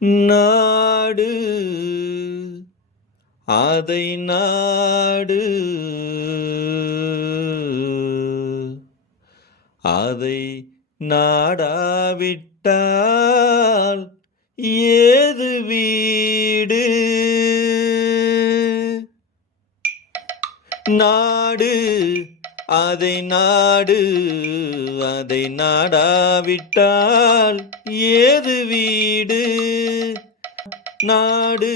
நாடு அதை நாடு அதை நாடாவிட்டால் ஏது வீடு நாடு அதை நாடு அதை நாடாவிட்டால் ஏது வீடு நாடு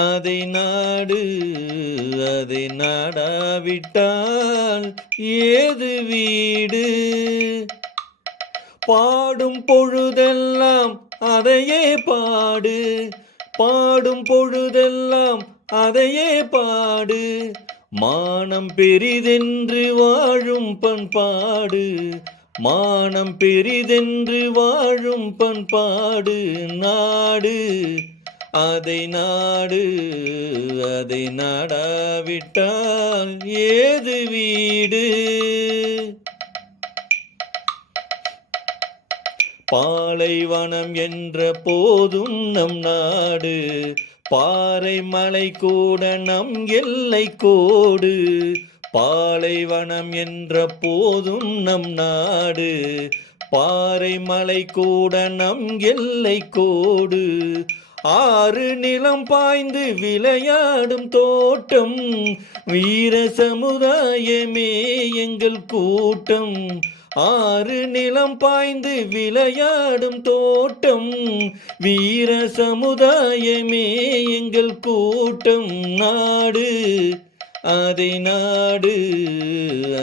அதை நாடு அதை நாடாவிட்டால் ஏது வீடு பாடும் பொழுதெல்லாம் அதையே பாடு பாடும் பொழுதெல்லாம் அதையே பாடு மானம் பெரிதென்று வாழும் பண்பாடு மானம் பெரிதென்று வாழும் பண்பாடு நாடு அதை நாடு அதை நாடாவிட்டால் ஏது வீடு பாலைவனம் என்ற போதும் நம் நாடு பாறை மலை கூட நம் எல்லை கோடு பாலைவனம் என்ற போதும் நம் நாடு பாறை மலை கூட நம் எல்லை கோடு ஆறு நிலம் பாய்ந்து விளையாடும் தோட்டம் வீர சமுதாயமே எங்கள் கூட்டம் ஆறு நிலம் பாய்ந்து விளையாடும் தோட்டம் வீர சமுதாயமே எங்கள் கூட்டம் நாடு அதை நாடு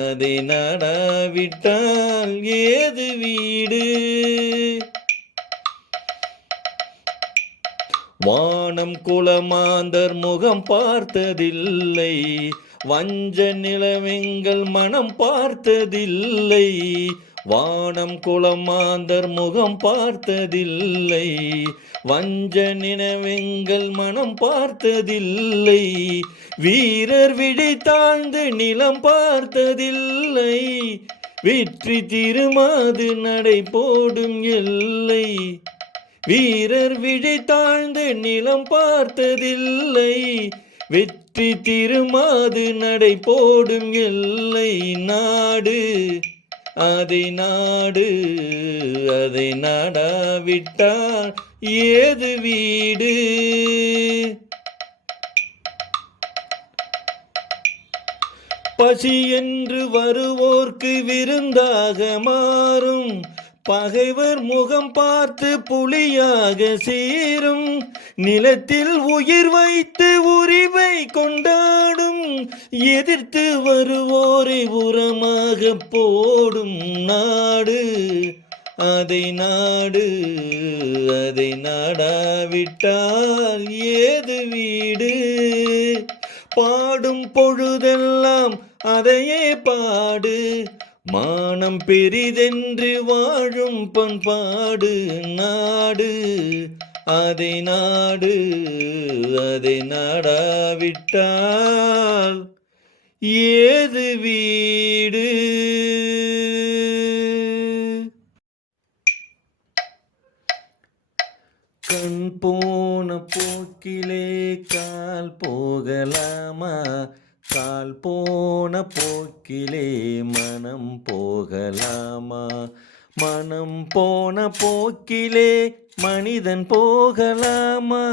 அதை நாடாவிட்டால் ஏது வீடு வானம் குலமாந்தர் முகம் பார்த்ததில்லை வஞ்ச நிலவெங்கள் மனம் பார்த்ததில்லை வானம் குலமாந்தர் முகம் பார்த்ததில்லை வஞ்ச நிலவெங்கள் மனம் பார்த்ததில்லை வீரர் விழி தாழ்ந்து நிலம் பார்த்ததில்லை வெற்றி திருமாது நடை போடும் எல்லை வீரர் விழி தாழ்ந்து நிலம் பார்த்ததில்லை வெற்றி திருமாது நடை போடும் எல்லை நாடு அதை நாடு அதை நாடாவிட்டால் ஏது வீடு பசி என்று வருவோர்க்கு விருந்தாக மாறும் பகைவர் முகம் பார்த்து புலியாக சீரும் நிலத்தில் உயிர் வைத்து உரிமை கொண்டாடும் எதிர்த்து வருவோரை உரமாக போடும் நாடு அதை நாடு அதை நாடாவிட்டால் ஏது வீடு பாடும் பொழுதெல்லாம் அதையே பாடு மானம் பெரிதென்று வாழும் பண்பாடு நாடு அதை நாடு அதை நாடாவிட்டால் ஏது வீடு கண் போன போக்கிலே கால் போகலாமா கால் போன போக்கிலே மனம் போகலாமா மனம் போன போக்கிலே மனிதன் போகலாமா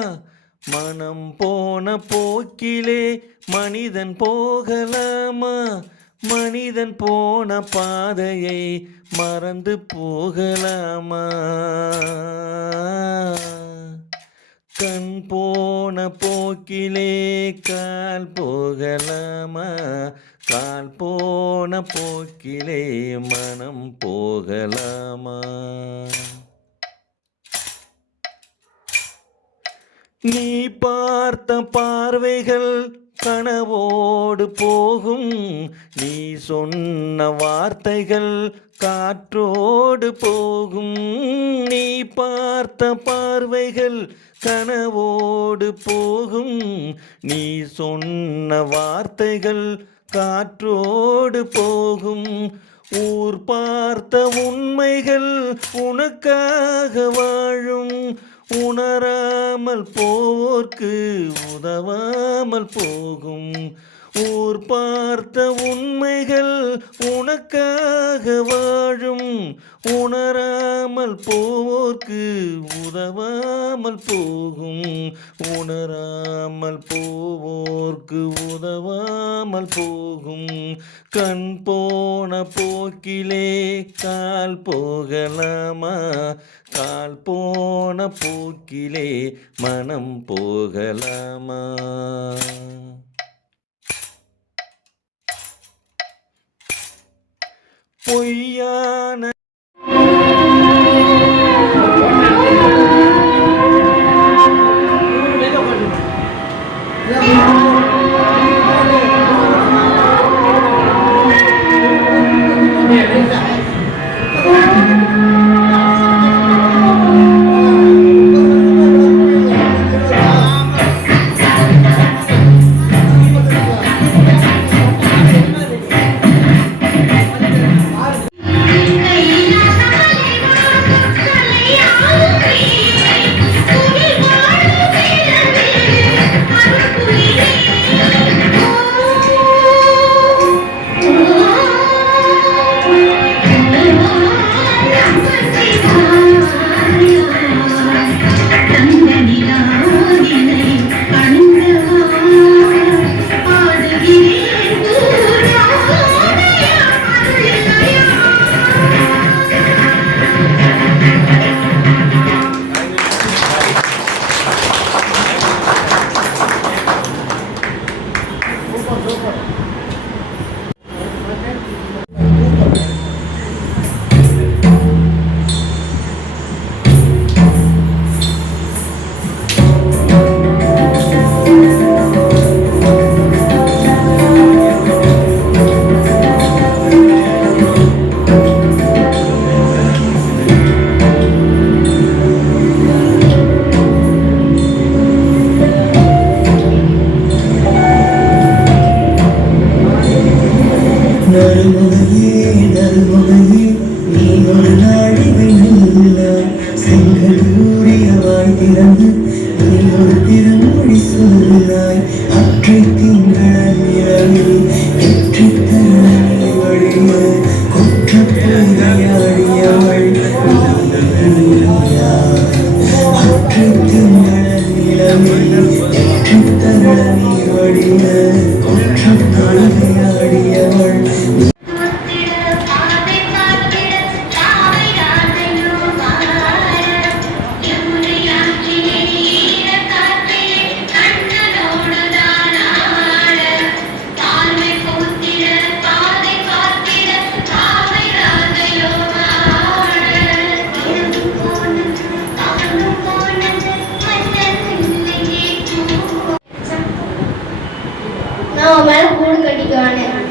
மனம் போன போக்கிலே மனிதன் போகலாமா மனிதன் போன பாதையை மறந்து போகலாமா கண் போன போக்கிலே கால் போகலாமா கால் போன போக்கிலே மனம் போகலாமா நீ பார்த்த பார்வைகள் கனவோடு போகும் நீ சொன்ன வார்த்தைகள் காற்றோடு போகும் நீ பார்த்த பார்வைகள் கனவோடு போகும் நீ சொன்ன வார்த்தைகள் காற்றோடு போகும் ஊர் பார்த்த உண்மைகள் உனக்காக வாழும், உணராமல் போர்க்கு உதவாமல் போகும். ஊர் பார்த்த உண்மைகள் உனக்காக வாழும், உணராமல் போர்க்கு உதவாமல் போகும். உணராமல் போவோர்க்கு உதவாமல் போகும். கண் போன போக்கிலே கால் போகலாமா? கால் போன போக்கிலே மனம் போகலாமா? பொய்யான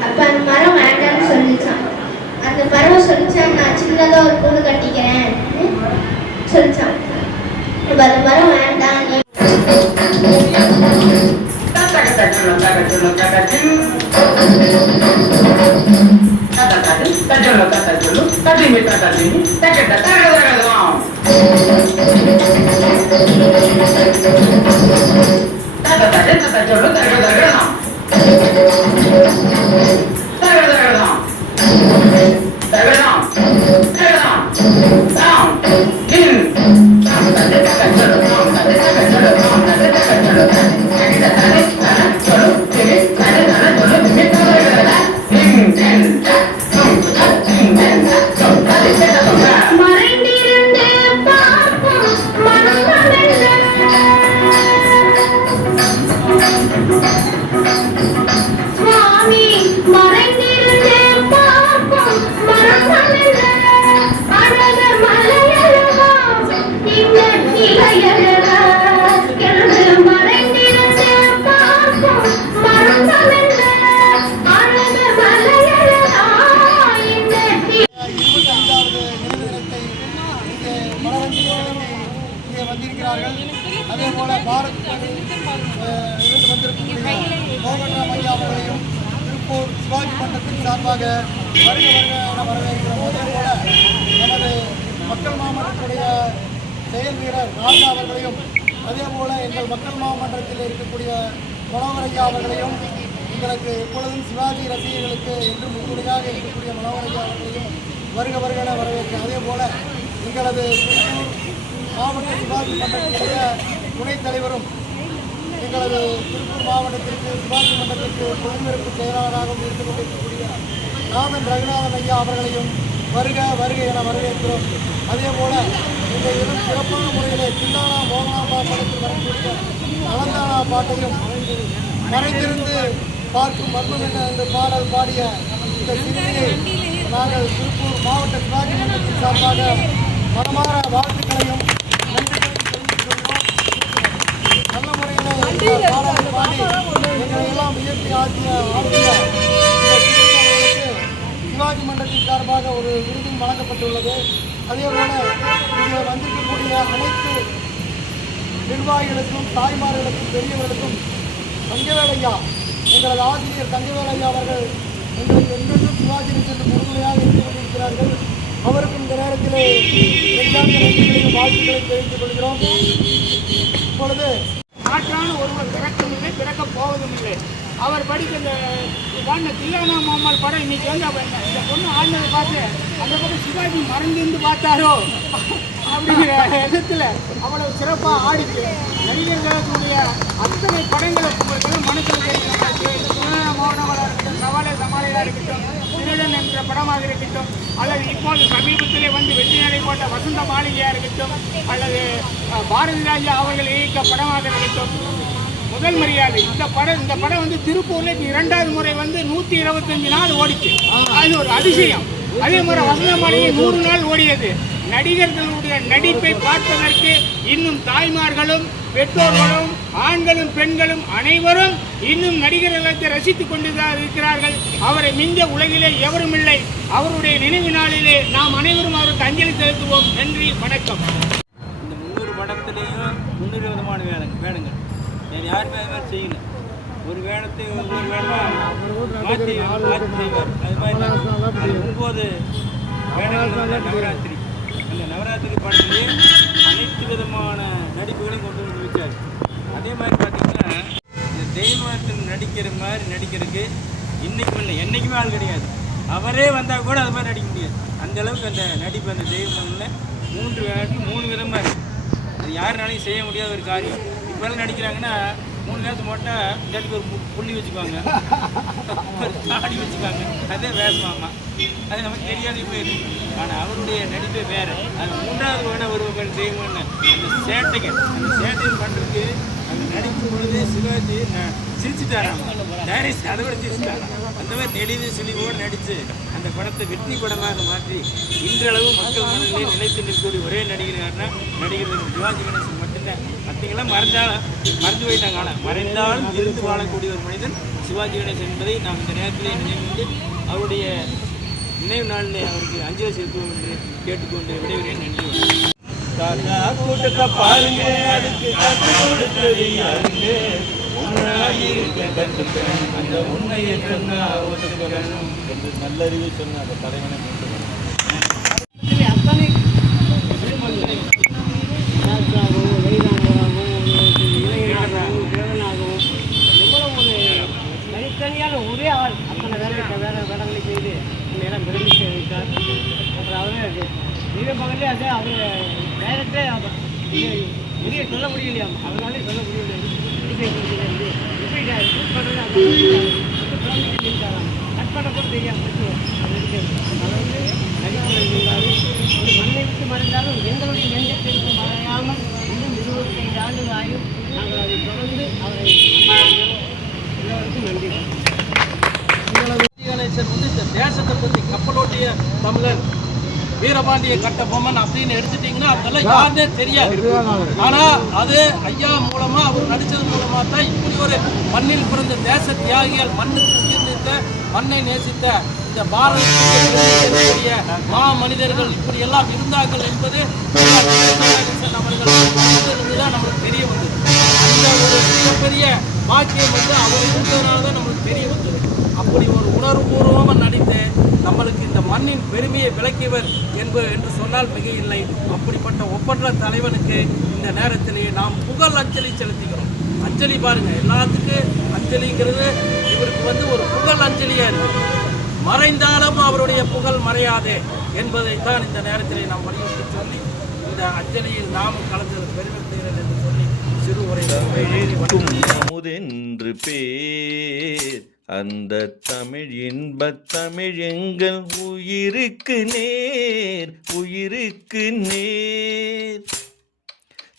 அப்ப அந்த மரம் வேண்டாம்னு சொல்லிச்சான். அந்த மரம் சொல்லிச்சான், நான் சின்னதா ஒரு கூடு கட்டிக்கிறேன் சொல்லிச்சான். அப்ப அந்த மரம் வேண்டாம். அதே போல பாரத் இருந்து வந்திருக்கக்கூடிய மோகன்ராம் ஐயா அவர்களையும் திருப்பூர் சிவாஜி மன்றத்தின் சார்பாக வருக வருக வரவேற்கிறோம். அதே போல நமது மக்கள் மாமன்றத்துடைய செயல் வீரர் ராஜா அவர்களையும், அதே போல எங்கள் மக்கள் மாமன்றத்தில் இருக்கக்கூடிய மனோகரையா அவர்களையும், எங்களுக்கு எப்பொழுதும் சிவாஜி ரசிகர்களுக்கு என்றும் முன்னுரையாக இருக்கக்கூடிய மனோகரையா அவர்களையும் வருக வருக வரவேற்கிறோம். அதே போல எங்களது திருப்பூர் மாவட்ட சிவாஜி மன்றத்தினுடைய துணைத் தலைவரும் எங்களது திருப்பூர் மாவட்டத்திற்கு சிவாஜி மன்றத்திற்கு பொதுமறுப்பு செயலாளராகவும் இருந்து கொண்டிருக்கக்கூடிய நாதன் ரகுநாதன் ஐயா அவர்களையும் வருக வருக என வரவேற்கிறோம். அதே போல இந்த இடம் சிறப்பான முறையில் தில்லானா மோகனாம்பா படத்தில் வரக்கூடிய நலந்தானா பாட்டையும் மறைந்திருந்து பார்க்கும் மர்மம் என்ன என்று பாடல் பாடிய இந்த சிறுமியை நாங்கள் திருப்பூர் மாவட்ட சிவாஜி மன்றத்தின் சார்பாக மனமாற வாழ்த்துக்களையும் நன்றிகளையும் தெரிவித்துக் கொள்கிறோம். நல்ல முறையில் பாடலை பாடி எங்களை எல்லாம் உயர்த்தி ஆற்றிய சிவாஜி மன்றத்தின் சார்பாக ஒரு விருதும் வழங்கப்பட்டுள்ளது. அதேபோல இங்கே வந்திருக்கக்கூடிய அனைத்து நிர்வாகிகளுக்கும், தாய்மார்களுக்கும், பெரியவர்களுக்கும் தங்கவேலையா, எங்களது ஆசிரியர் தங்கவேலையா அவர்கள் எங்களுக்கு என்றென்றும் சிவாஜி சென்று முழுமையாக இருந்து கொண்டிருக்கிறார்கள். அவருக்கும் இந்த நேரத்திலே நன்றிகளையும் வாழ்த்துக்களையும் தெரிவித்துக் கொள்கிறோம். இப்பொழுது மாற்றான ஒருவர் பிறக்கவும் இல்லை, பிறக்கப் போவதும் இல்லை. அவர் படித்த இந்த வாழ்ந்த தில்லானா மோகன்லால் படம் இன்னைக்கு வந்து இந்த பொண்ணு ஆடினதை பார்த்து அந்த பக்கம் சிவாஜி மறைந்திருந்து பார்த்தாரோ அப்படிங்கிற இடத்துல அவ்வளவு சிறப்பாக ஆடிச்சு. நடிகர்களுடைய அத்தனை படங்களை உங்களுக்கு மனசில் தில்லானா மோகன்லாலாக இருக்கட்டும், சவாலே சமாளியாக இருக்கட்டும், திருடன் என்ற படமாக இருக்கட்டும், அல்லது இப்போது சமீபத்திலே வந்து வெற்றி நடை போட்ட வசந்த மாளிகையாக இருக்கட்டும், அல்லது பாரதி ராஜா அவர்கள் இயக்க படமாக இருக்கட்டும், முதல் மரியாதை இந்த படம் வந்து திருப்பூர்ல 2வது முறை வந்து 125 நாள் ஓடிச்சு. அது ஒரு அதிசயம். அதே மாதிரி வசந்த மாளிகை 100 நாள் ஓடியது. நடிகர்களுடைய நடிப்பை பார்ப்பதற்கு இன்னும் தாய்மார்களும், பெற்றோர்களும், ஆண்களும், பெண்களும் அனைவரும் இன்னும் நடிகர்களுக்கு ரசித்துக் கொண்டுதான் இருக்கிறார்கள். அவரை மிஞ்ச உலகிலே எவரும் இல்லை. அவருடைய நினைவு நாளிலே நாம் அனைவரும் அவருக்கு அஞ்சலி செலுத்துவோம். நன்றி, வணக்கம். இந்த 300 படத்துலேயும் 300 விதமான வேடங்கள் வேறு யாருமே அது மாதிரி செய்யல. ஒரு வேடத்தை ஒவ்வொரு வேடமாக மாற்றி செய்வார். அது மாதிரி 9 வேடங்கள் நவராத்திரி. அந்த நவராத்திரி படத்திலே அனைத்து விதமான நடிப்புகளையும் கொண்டு வந்து வச்சார். அதே மாதிரி பார்த்திங்கன்னா இந்த தெய்வத்தில் நடிக்கிற மாதிரி நடிக்கிறதுக்கு இன்றைக்கும் இல்லை, என்றைக்குமே ஆள் கிடையாது. அவரே வந்தால் கூட அது மாதிரி நடிக்க முடியாது. அந்தளவுக்கு அந்த நடிப்பு அந்த தெய்வங்களில் 3 வேடத்தில் 3 விதமாக இருக்குது. அது யாருனாலையும் செய்ய முடியாத ஒரு காரியம். இப்போலாம் நடிக்கிறாங்கன்னா 3 வேஷம் போட்டால் இல்லாட்டி ஒரு புள்ளி வச்சுக்குவாங்க, ஒரு தாடி வச்சுக்காங்க, அதே வேஷமாமா. அது நமக்கு தெரியாது போயிருக்கு. ஆனால் அவருடைய நடிப்பே வேறு. அது 3வது வேட ஒருவர்கள் செய்யணும்னு அந்த சேட்டைகள் பண்ணுறதுக்கு அந்த நடிக்கும் பொழுதே சிவாஜி சிரிச்சுட்டாராம். டைரக்ட் அதை விட சிரிச்சுட்டாராம். அந்த மாதிரி நெளிவு சுழிவோடு நடித்து அந்த படத்தை வெற்றி படமாக மாற்றி இன்றளவு மக்கள் மனதிலே நிலைத்து நிற்கக்கூடிய ஒரே நடிகர்னா நடிகர் சிவாஜி கணேசன் மட்டும்தான். மற்றவங்களாம் மறைஞ்சு போயிட்டாங்க. ஆனால் மறைந்தாலும் இருந்து வாழக்கூடிய ஒரு மனிதன் சிவாஜி கணேசன் என்பதை நாம் இந்த நேரத்திலே நினைவு அவருடைய நினைவு நாளில் அவருக்கு அஞ்சலி செலுத்துவோம் என்று கேட்டுக்கொண்டு விடைபெறுகிறேன். நன்றி. கூட்டத்தை பாருங்க, அதுக்கு கொடுத்தது யாருங்க? அந்த உண்மையை சொன்னா ஒத்துக்கணும் என்று நல்லறிவு சொன்ன அந்த தலைவனை தனித்தனியான ஒரே ஆள் அத்தனை வேலைகளை செய்து எல்லாம் பெருமிச்சு வைத்தார். அப்புறம் அவரே இதே பக்கத்துலேயே அதே அவங்க டைரக்டே வெளியே சொல்ல முடியலையாம், அவங்களாலே சொல்ல முடியல. எப்படி ஷூட் பண்ணுறது அந்த கட் பண்ண கூட தெரியாமல் அதை வந்து நடிப்பு இருந்தார். ஒரு மண்ணை விட்டு மறைந்தாலும் எங்களுடைய நெஞ்சத்திற்கு மறையாமல் இன்னும் 25 ஆண்டுகள் ஆயும் நாங்கள் அதை தொடர்ந்து அவரை எல்லோருக்கும் நன்றி. கணேசன் வந்து இந்த தேசத்தை பற்றி கப்பலோட்டிய தமிழன், வீரபாண்டிய கட்டபொம்மன் அப்படின்னு எடுத்துட்டீங்கன்னா அதெல்லாம் யாருன்னே தெரியாது. ஆனால் அது ஐயா மூலமா அவர் நடித்தது மூலமா தான் இப்படி ஒரு மண்ணில் பிறந்த தேச தியாகிகள், மண்ணுக்கு உயிர்நீத்த, மண்ணை நேசித்த இந்த பாரதிய மா மனிதர்கள் இப்படி எல்லாம் இருந்தார்கள் என்பது அவர்கள் இருந்துதான் நம்மளுக்கு தெரிய வந்தது. அந்த ஒரு மிகப்பெரிய பாக்கியம் வந்து அவர் இருந்ததுனால தான் நம்மளுக்கு தெரிய வந்தது. அப்படி ஒரு உணர்வுபூர்வமாக நடித்து நம்மளுக்கு இந்த மண்ணின் பெருமையை விளக்கியவர் என்று சொன்னால் மிக இல்லை. அப்படிப்பட்ட ஒப்பற்ற தலைவனுக்கு இந்த நேரத்திலேயே நாம் புகழ் அஞ்சலி செலுத்துகிறோம். அஞ்சலி பாருங்க, எல்லாத்துக்கும் அஞ்சலிங்கிறது இவருக்கு ஒரு புகழ் அஞ்சலியாக இருக்கு. மறைந்தாலும் அவருடைய புகழ் மறையாதே என்பதைத்தான் இந்த நேரத்திலே நாம் வலியுறுத்தி சொல்லி இந்த அஞ்சலியில் நாமும் கலந்து பெருமைப்படுகிறது என்று சொல்லி சிறு உரை அமுதென்று பேர் அந்த தமிழ் இன்பத் தமிழ் எங்கள் உயிருக்கு நேர், உயிருக்கு நேர்.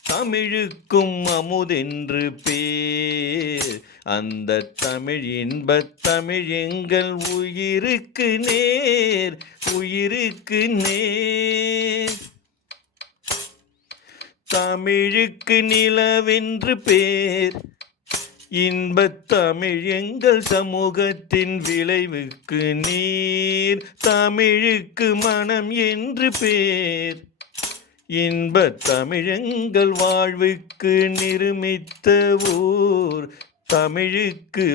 தமிழுக்கும் அமுதென்று பேர் அந்த தமிழ் இன்பத் தமிழ் எங்கள் உயிருக்கு நேர், உயிருக்கு நேர். தமிழுக்கு நிலவென்று பேர் இன்பத் தமிழ் எங்கள் சமூகத்தின் விளைவுக்கு நீர். தமிழுக்கு மனம் என்று பேர் இன்பத் தமிழெங்கள் வாழ்வுக்கு நிருமித்த ஊர். தமிழுக்கு